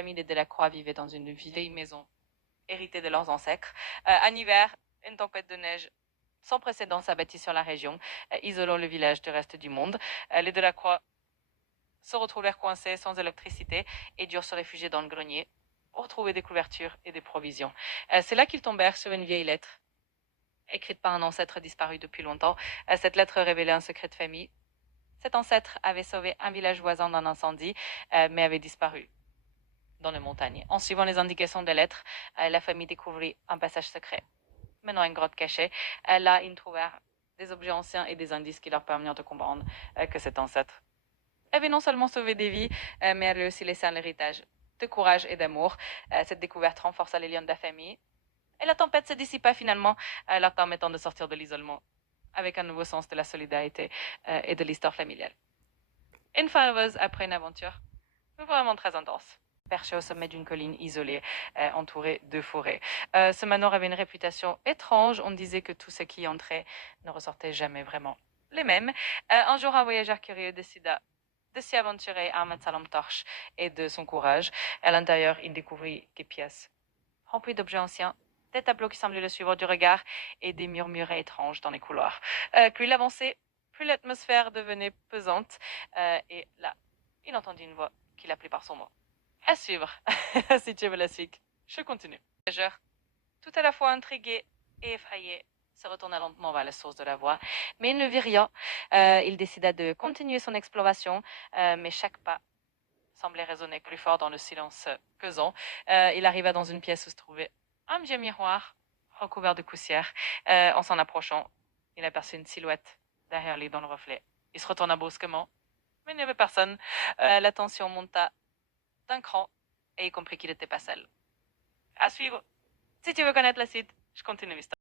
famille des Delacroix vivait dans une vieille maison héritée de leurs ancêtres. En hiver, une tempête de neige sans précédent s'abattit sur la région, isolant le village du reste du monde. Les Delacroix se retrouvèrent coincés sans électricité et durent se réfugier dans le grenier pour trouver des couvertures et des provisions. C'est là qu'ils tombèrent sur une vieille lettre écrite par un ancêtre disparu depuis longtemps. Cette lettre révélait un secret de famille. Cet ancêtre avait sauvé un village voisin d'un incendie, mais avait disparu dans les montagnes. En suivant les indications des lettres, la famille découvrit un passage secret, menant à une grotte cachée. Là, ils trouvèrent des objets anciens et des indices qui leur permirent de comprendre que cet ancêtre avait non seulement sauvé des vies, mais avait aussi laissé un héritage de courage et d'amour. Cette découverte renforça les liens de la famille. Et la tempête se dissipa finalement, leur permettant de sortir de l'isolement avec un nouveau sens de la solidarité et de l'histoire familiale. Une fin heureuse après une aventure vraiment très intense. Perché au sommet d'une colline isolée, entourée de forêts. Ce manoir avait une réputation étrange. On disait que tous ceux qui y entraient ne ressortaient jamais vraiment les mêmes. Un jour, un voyageur curieux décida de s'y aventurer armé sa lampe torche et de son courage. À l'intérieur, il découvrit des pièces remplies d'objets anciens, des tableaux qui semblaient le suivre du regard et des murmures étranges dans les couloirs. Plus il avançait, plus l'atmosphère devenait pesante et là, il entendit une voix qui l'appelait par son nom. À suivre. Si tu veux la suite, je continue. Le voyageur, tout à la fois intrigué et effrayé, se retourna lentement vers la source de la voix, mais il ne vit rien. Il décida de continuer son exploration, mais chaque pas semblait résonner plus fort dans le silence pesant. Il arriva dans une pièce où se trouvait un vieux miroir recouvert de poussière. En s'en approchant, il aperçut une silhouette derrière lui dans le reflet. Il se retourna brusquement, mais il n'y avait personne. La tension monta d'un cran et il comprit qu'il n'était pas seul. À suivre. Si tu veux connaître la suite, je continue l'histoire.